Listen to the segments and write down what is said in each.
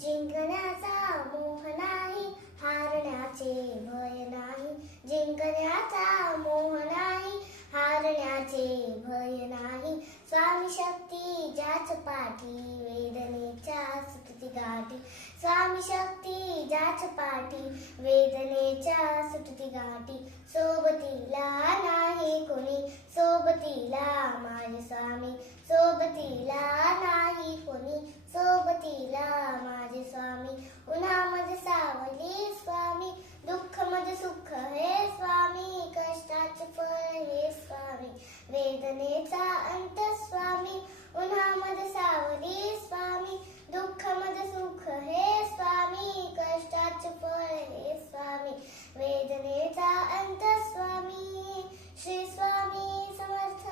जिंकण्याचा मोह नाही, हारण्याचे भय नाही. जिंकण्याचा मोह नाही, हारण्याचे भय नाही. स्वामी शक्ती ज्याच पाठी, वेदनेच्या सुटती गाठी. स्वामी शक्ती ज्याच पाठी, वेदनेच्या सुटती गाठी. सोबतीला नाही कोणी, सोबतीला माझे स्वामी. सोबतीला नाही कोणी, सोबतीला माझे स्वामी. उन्हामध्ये सावली स्वामी, दुःखामध्ये सुख हे स्वामी. कष्टाचे फळ हे स्वामी, वेदनेचा अंत स्वामी. उन्हामध्ये सावली स्वामी, दुःखामध्ये सुख हे स्वामी. कष्टाचे फळ हे स्वामी, वेदनेचा अंत स्वामी. श्री स्वामी समर्थ,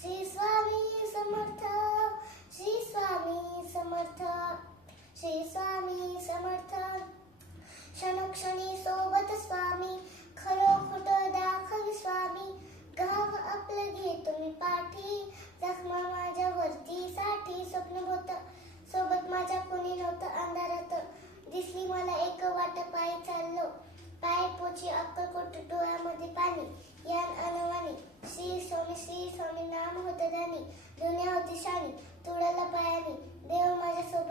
श्री स्वामी समर्थ, श्री स्वामी समर्थ, श्री स्वामी समर्थ. क्षणोक्षणी सोबत स्वामी, खरो खोटं दाखव स्वामी. गाव आपलं घेतो मी पाठी, जखमा माझ्या वरती साठी. स्वप्न होत सोबत माझ्या कोणी नव्हतं अंधारात. दिसली मला एक वाट, पायी चाललो पाय पोची अक्कलकोट. डोळ्यामध्ये पाणी यान अनवाणी. श्री स्वामी नाम होतं ध्यानी. दुनिया होती शाणी, तुडाला पायानी. देव माझ्या सोबत